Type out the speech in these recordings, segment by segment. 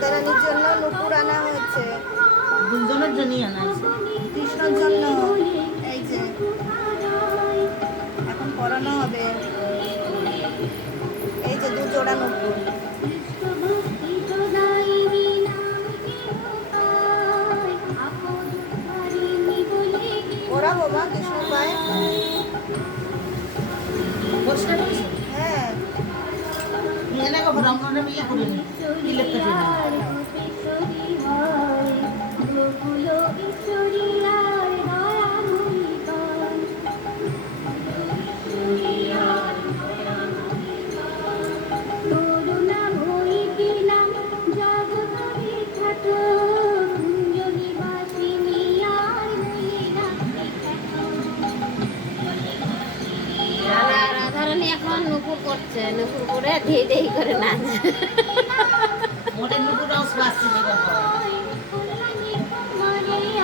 রাধারানীর জন্য নুপুর আনা হয়েছে, দুজনের জন্যই আনা হয়েছে। কৃষ্ণর জন্য। এই যে এখন পরানো হবে, এই যে 2 জোড়া নুপুর। পরাবো মা কৃষ্ণ পায়ে। পরিষ্কার হয়েছে? হ্যাঁ এনেকে ভরা আমরা বিয়ে করে নি ইলেকট্রিক রাধারানী এখন নুপুর করছে, নুপুর করে ধেই ধেই করে নাচ। মোটে নুপুরাও স্বাস্থ্য জীবন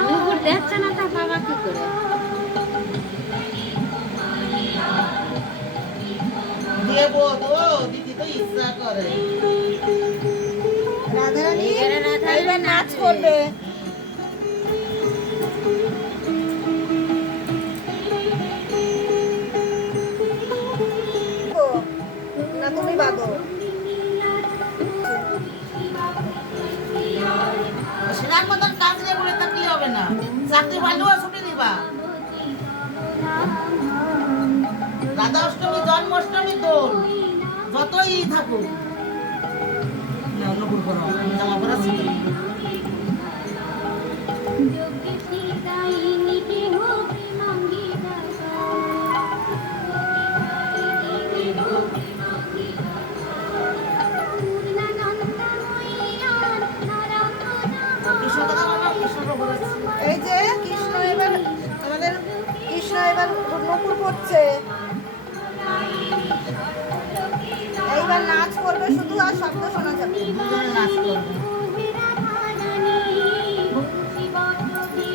নুপুর দেখছে না তার বাবা কি করে। দেবো তো দিদি তো ইচ্ছা করে। রাধারানী এবারে রাধারানী এইবার নাচ নাচবে। করবে। ও, না তুমি বাঁধো। সেনার মতন কাজ নিয়ে বলে থাকলে হবে না, চাকরি ভালো ছুটি দিবা। রাধা অষ্টমী জন্মাষ্টমী দোল যতই থাকুক নুপুর করো, জামা পরা ছিল। কৃষ্ণ কথা বলো, কৃষ্ণকে বলেছি। এই যে কৃষ্ণ এবার আমাদের কৃষ্ণ এবার নুপুর করছে, এইবার নাচ করবে শুধু, আর শব্দ শোনা যাবে। দুজনে নাচ করবে।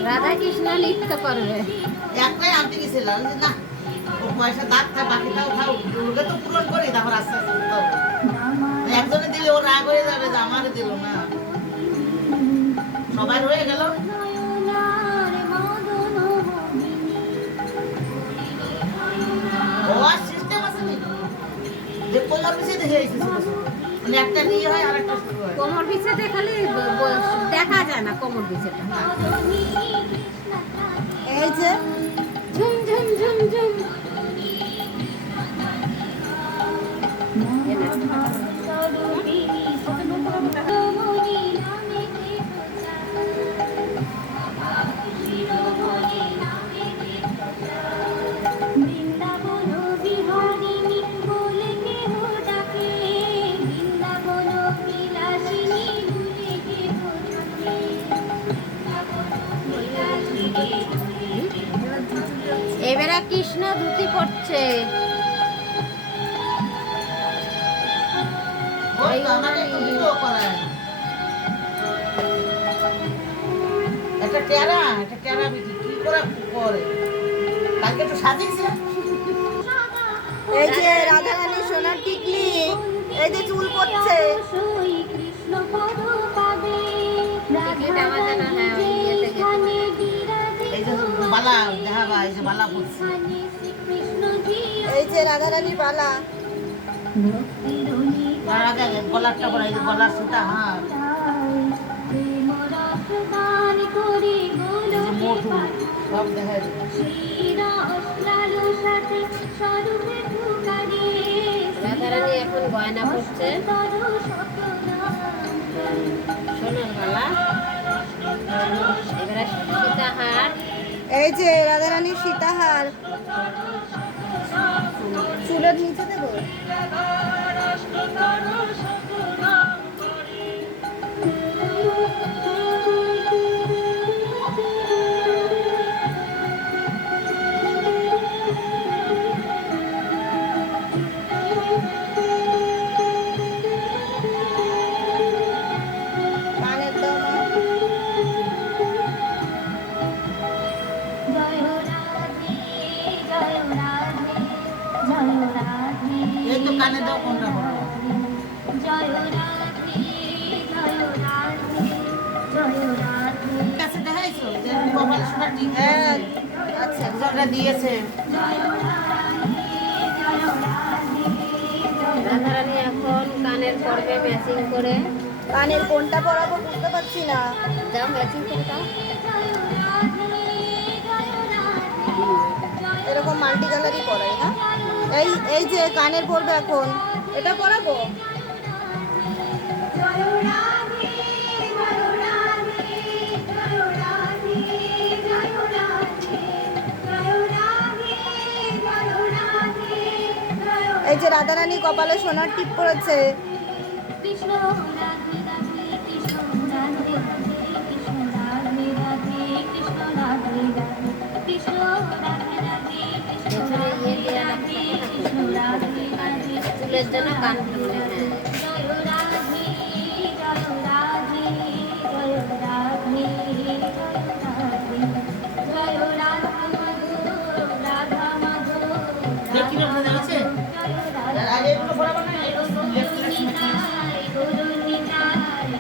রাধা কৃষ্ণ নৃত্য করবে। একটাই আনতে গেছিলাম যে না ওর পয়সা দাঁত খায় বাকিটাও খাও, ওকে তো পূরণ করি, তারপর আস্তে আস্তে দিতে হবে। একজনে দিলে ও রাগ হয়ে যাবে যে আমারে দিল না, সবাই হয়ে গেল। ও আর সিস্টেম আছে নি যে কোমর পিছিয়ে দেখে এসেছে, মানে একটা নিয়ে হয় আর একটা শুরু হয়। কোমর বিছেতে খালি দেখা যায় না কোমর বিছেটা। এই যে ঝুম ঝুম ঝুম ঝুম। এ নাচ। এবারে কৃষ্ণ ধুতি পড়ছে। ওই তো আমাকে একটু ভিডিও করায়। একটা টেরা বিটি কি করে করে কালকে একটু সাজিয়েছে। এই যে রাধারানী সোনার টিকলি, এই যে চুল পড়ছে। টিকলিটা আমার যেন হ্যাঁ ওই ইয়েতে গেছে। এই যে বালা দেখাবা, এই যে বালা পড়ছে। এই যে রাধারানী বালা, তার আগে গলারটা পরা, এই যে গলার সুতা হাত, এই যে মোটু সব দেখা যাবে। রাধারানী এখন গয়না পড়ছে, সোনার বালা, এবারে সীতাহার। এই যে রাধারানীর সীতাহার, চুলের নিচে দেবো। কানের দাও মা। এই তো কানে দাও কোনটা বলো। ঠিক হ্যাঁ আছে আচ্ছা দুজনটা দিয়েছে রাধারানী এখন কানের পর্বে ম্যাচিং করে কানের কোনটা পরাবো বুঝতে পারছি না। যাও ম্যাচিং করে দাও। এরকম মাল্টি কালারই পরাই না। এই এই যে কানের পরবে এখন, এটা পরাবো। এই যে রাধারানী কপালে সোনার টিপ পরেছে। পেছনে ইয়ে দেওয়া লাগছে চুলের জন্য কান হ্যাঁ দেখি না বোঝা যাচ্ছে আর এগুলো পরাবো না এগুলো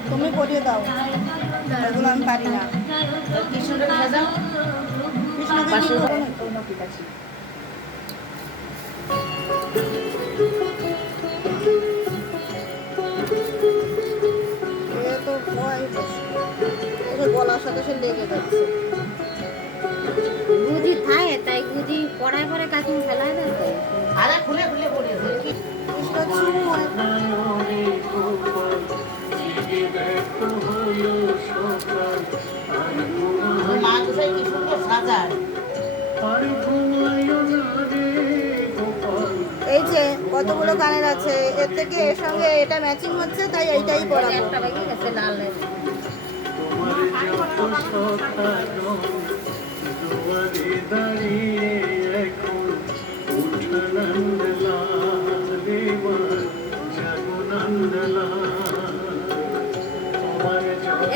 তুমি পরিয়ে দাও, এগুলো আমি পারি না। কৃষ্ণটা ভেজাও কৃষ্ণকে কি করবো না? এ তো ভয় বসে। এটা গলার সাথে সে লেগে যাচ্ছে। গুজি থাকে তাই গুজি পড়ায় পরে কাকিং ফেলায় দেয় তো। আরে খুলে খুলে পড়িয়েছে কি কৃষ্ণ চুল মা গোসাই কি সুন্দর সাজায় এই যে কতগুলো কানের আছে, এর থেকে এর সঙ্গে এটা ম্যাচিং হচ্ছে, তাই এইটাই পরাবো। একটা বাকি গেছে লালের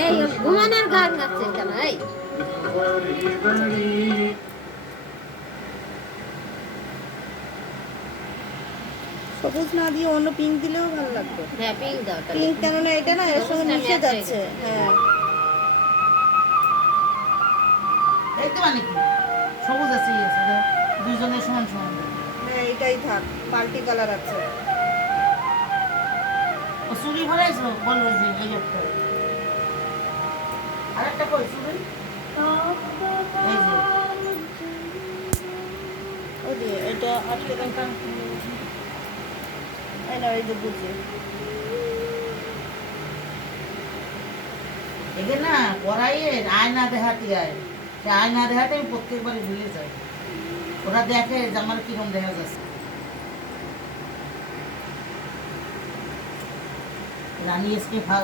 এই ঘুমানোর গান গাচ্ছে কেন এই সবুজ না দিয়ে অন্য পিঙ্ক দিলেও ভালো লাগবে। হ্যাঁ পিঙ্ক দাও তাহলে। পিঙ্ক কেননা এটা না এর সঙ্গে মিশে যাচ্ছে। হ্যাঁ দেখতে মানে কি সবুজ আছে ইয়ে আছে দুইজনের সমান সমান হ্যাঁ এইটাই থাক, মাল্টি কালার আছে। ও চুরি ভরাইছো বলো ওই যে এই একটা আরেকটা কই চুরি এই যে ও দিয়ে এটা আটকে দেন। এই না এই যে বুঝি এগে না পড়াইয়ে আয়না দেখাতে যায় সে আয়না দেখাতে আমি প্রত্যেকবারই ভুলে যাই ওরা দেখে যে আমার কিরকম দেখা যাচ্ছে রানী এসকে খাও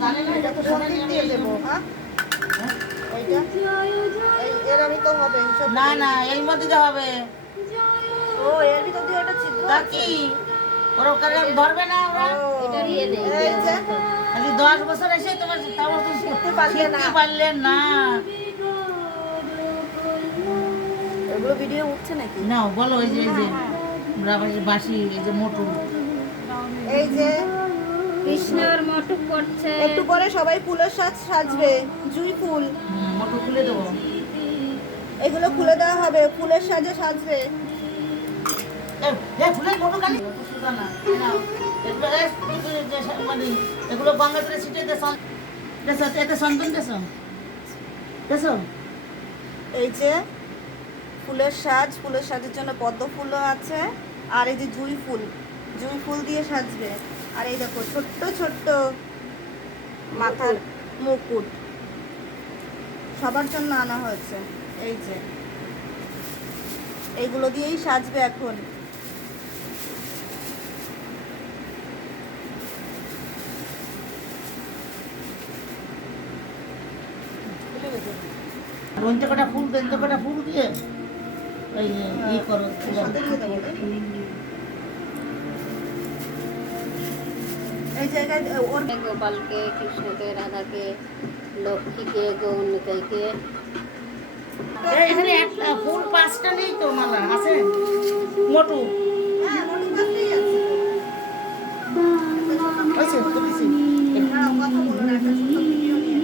জানে না এটা তো কোন সোনা দিক নিয়ে দিয়ে দেবো? হ্যাঁ এইটা এর আমি তো হবে হিসাব না করে। না এর মধ্যে দিতে হবে ও এর ভিতর দিয়ে একটা ছিদ্র তা আছে। কি ওরা ওখানে ধরবে না ওরা ও, এটার ইয়ে নেই এই যে আজ 10 বছর এসে তোমার তাও তো শিখতে পারলে না। শিখতে পারলে না এগুলো ভিডিও উঠছে নাকি? না বলো এই যে বাসি এই যে মোটু এই যে কৃষ্ণর মটুক করছে একটু পরে সবাই ফুলের সাজ সাজবে, জুঁই ফুল মোটু খুলে দেবো এগুলো খুলে দেওয়া হবে, ফুলের সাজে সাজবে। ফুলের মোটু কালি না এগুলো মানে এগুলো গঙ্গাতে ছিটে দেশ এতে সন্তন দেশ এই যে ফুলের সাজ, ফুলের সাজের জন্য পদ্ম ফুলও আছে, আর এই যে জুঁই ফুল দিয়ে সাজবে। আর এই দেখো ছোট্ট ছোট্ট মাথার মুকুট সবার জন্য আনা হয়েছে। এই যে এইগুলো দিয়েই সাজবে এখন। রঞ্জে কটা ফুল দিয়ে এই ই করো সাথে দিয়ে দেবো রে। এই জায়গায় ওর গোপালকে কৃষ্ণকে রাধাকে লক্ষ্মীকে গৌরনিতাইকে এখানে একটা ফুল 5টা নেই তো মালা আছে মোটু হ্যাঁ মোটর গাছটাই আছে ওইছে তুলেছি হ্যাঁ কথা বলো না একটা ছোট ভিডিও নিয়ে